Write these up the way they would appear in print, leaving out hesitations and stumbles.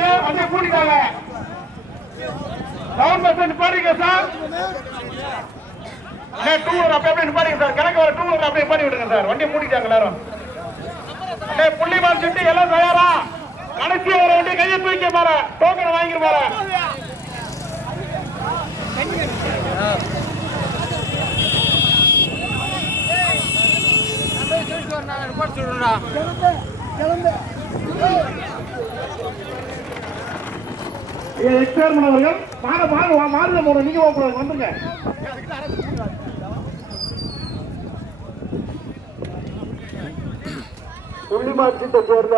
வண்டி கூட்டிட்டாங்க. Town bus நிப்பாடுங்க சார். டூர் அப்படியே நிப்பாடுங்க சார். கணக்கு வர டூர் அப்படியே நிப்பாடி விடுங்க சார். வண்டியை கூட்டிட்டாங்க எல்லாரும். புள்ளிமான் சுட்டி எல்லாம் தயாரா? கடைசி வர வண்டி கையை தூக்கி பாரு. டோக்கன் வாங்கிட்டு பாரு. எக்ஸ்பேர்மன் அவர்கள் மாநில மூணு நீங்க வந்துருங்க. புள்ளிமாச்சத்தை சேர்ந்த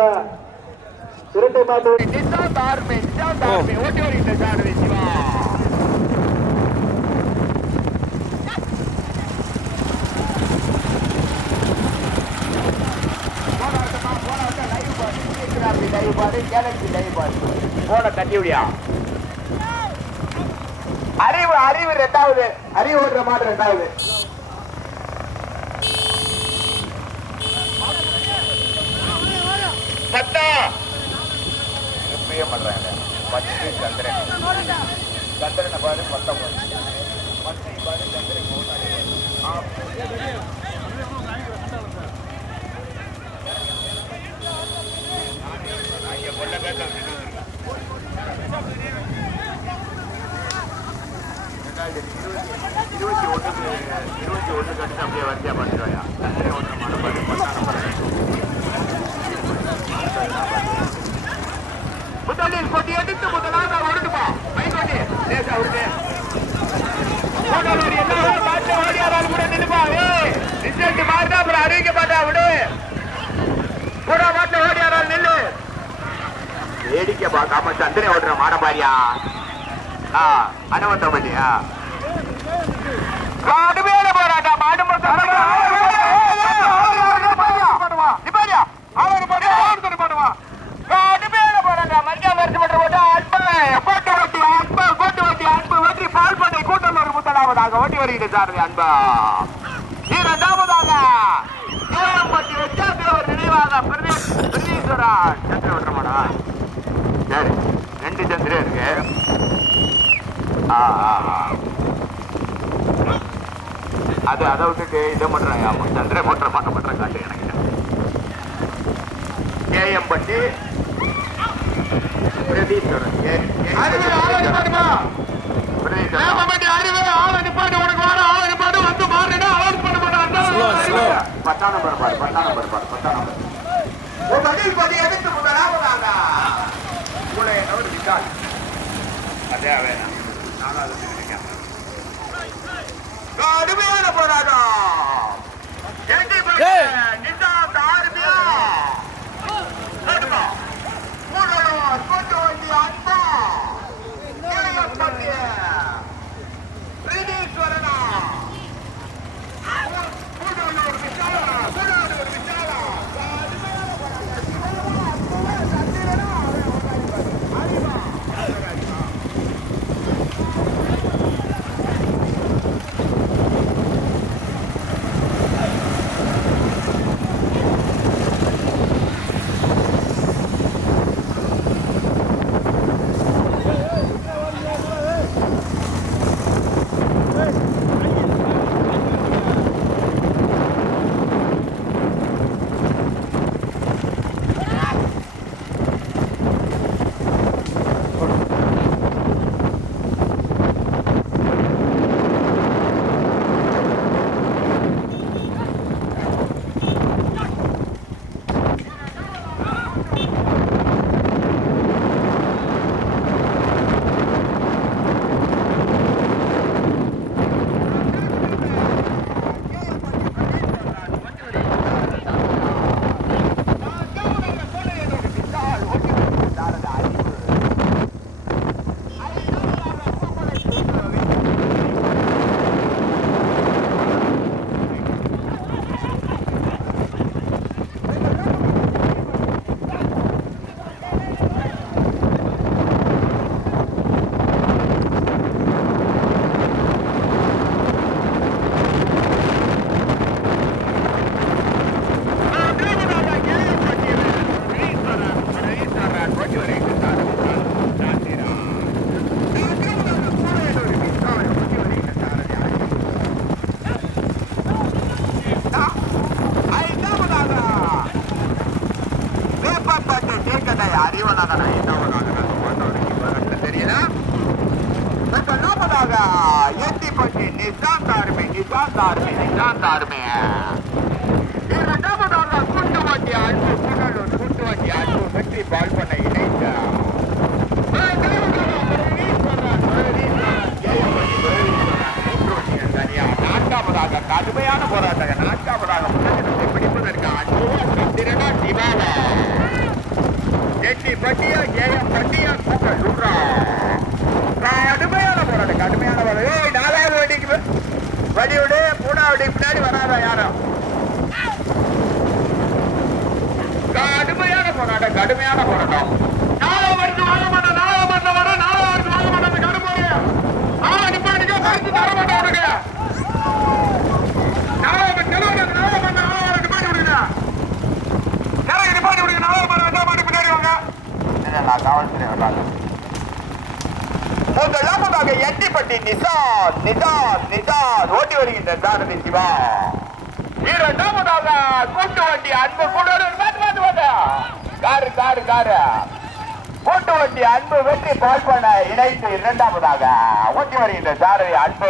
இரட்டை மாட்டு ஓட்டி வருகின்ற சாரதி சிவா. அறிவு ரெண்டாவது. அறிவு ஓட்டுற மாட்டு ரெண்டாவது. பண்றாங்க சந்திரனை பாரு மொத்தம் மட்டை பாரு சந்திரன் இருபத்தி ஒண்ணு கட்டு அப்படியே வரிசையா பண்ணிடுவாயா. சந்திரன் ஒன்று மனப்பாடு முதலில் கொட்டி எடுத்து முதலாக வருடுமா மைகொட்டி லேசா விடுது. ஓடியாரால் கூட நின்னுப்பா. ரிசல்ட் மாறுதா அப்புறம் அறிவிக்க மாட்டா விடு. கூட மாட்ட ஓடியாரால் நில்லு. வேடிக்கை பார்க்காம சந்திரன் ஓடுற மாடபாரியா அனுமத்தம் பண்ணியா கடுமையான போராட்டம். மாடு ஓட்டி வருகிற சாரதி அன்பா. இரண்டாவதாக ஒரு நினைவாக பிரதீஸ்வரா சந்திர விட்டுறமாடா. சரி ரெண்டு சந்திரன் இருக்கு. அதை விட்டுட்டு இதை பண்றாங்க. ஆமா சந்திர போட்டுற பார்க்க பண்ற காட்டு எனக்கு கேஎம்பட்டி பிரதீஸ்வரன். பத்தாம் நம்பர் பாரு. பத்தாம் நம்பர் பாரு. பத்தாம் நம்பர் விசால் அதே வேணாம். கடுமையான போராட்டம். தெரியல. நாற்பதாக எட்டிப்பட்டி நிசாந்த் ஆர்மி இரண்டாவதாக கூட்டுவண்டி அன்பு புனலூர் கூட்டுவண்டி அன்பு வெற்றி பால் பண்ண இணைந்த நான்காவதாக கடுமையான போராட்டம் நான்காவதாக முதலிடத்தை பிடிப்பதற்கு அன்பு சிவால எட்டி பட்டியா ஏஎம் பட்டியா கூட்டூரா கடுமையான போராட்டம் கடுமையான போராட்டம். நாலாவது வண்டிக்கு வடிவிடு மூணாவது பின்னாடி வராதா யாரும். கடுமையான போராட்டம் நாலாவது வருஷம் வாங்க மாட்டோம் நாலாவது வருஷம் வர நாலாவது வருஷம் வாங்க மாட்டோம் கடுமையா நிப்பாட்டிக்க பரிசு தர மாட்டோம் அவனுக்கு நாலாவது நிப்பாட்டி விடுங்க நிப்பாட்டி விடுங்க நாலாவது மரம் பின்னாடி வாங்க காவல்துறை வர்றாங்க. முதலாவதாக எட்டிப்பட்டி நிசான் ஓட்டி வருகின்ற சாரதி சிவா. இரண்டாவதாக கூட்டு வண்டி அன்பு காரு கூட்டு வண்டி அன்பு வெற்றி பால் பண்ண இணைத்து இரண்டாவதாக ஓட்டி வருகின்ற சாரதி அன்பு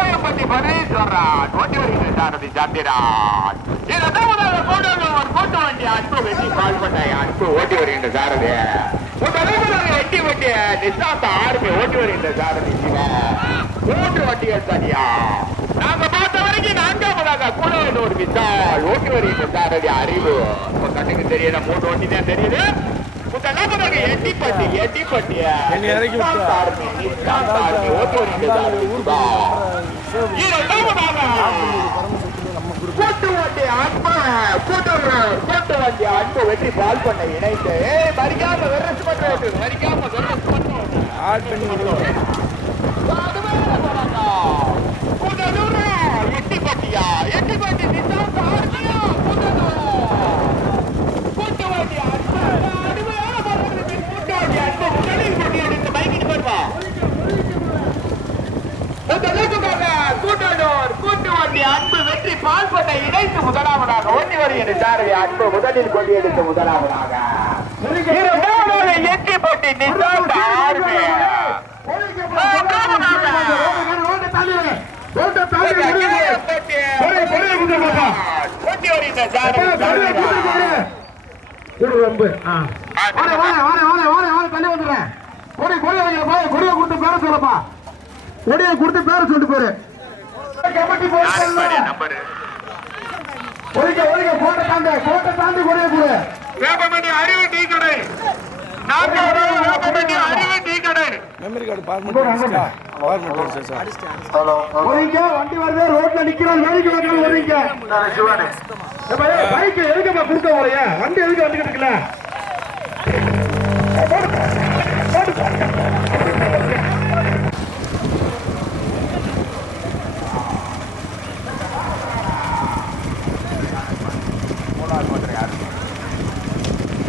ஏஎம்பட்டி பரமேஸ்வரன் ஓட்டி வருகின்ற சாரதி சந்திரான். இரண்டாவதாக கூட்டு வண்டி அன்பு வெற்றி பால் பண்ண அன்பு ஓட்டி வருகின்ற சாரதி. முதலாவதாக எட்டிப்பட்டி நிசாந்த் ஆர்மி ஓட்டி வருகின்ற சாரதி சிவா. மூன்று வண்டிகள் தனியா நாங்க பார்த்த வரைக்கும் நான்காவதாக கூடவனூர் விசால் ஓட்டி வருகின்ற சாரதி அறிவு. கண்ணுக்கு தெரியல மூன்று வண்டி தான் தெரியுது. முதலாவதாக எட்டிப்பட்டி நிசாந்த் ஆர்மி ஓட்டி வருகின்ற சாரதி சிவா. இரண்டாவதாக கூட்டு வண்டி அன்பு வெற்றி பால் பண்ண இணைந்து மறிக்காம வெரசு மட்டும் எட்டிப்பட்டி நிசாந்த் ஆர்மியா கூட்டு வண்டி அன்பு முதலில் போட்டி எடுத்து பைக்கிட்டு போயிருப்பா. கூட்டு வண்டி அன்பு வெற்றி பால் பண்ண இணைத்து முதலாவதாக ஓட்டி வருகின்ற சாரதி அன்பு முதலில் கொண்டு எடுத்து முதலாவதாக எட்டிப்பட்டி நிசாந்த் ஆர்மி ஓட்டி வருகின்ற சாரதி கொடியை கொடுத்து பேர சொல்லிட்டு போரு. கோட்டை தாண்டி கொடியை கொடு. வேப்பமணி அறிவு டீ கடை மெமரி கார்டு வண்டி வருது ரோட்ல நிக்கிறோம் வேலைக்கு வரீங்க பைக் எதுக்கு கொடுத்த வரைய வண்டி எதுக்கு வந்துகிட்டு இருக்குல்ல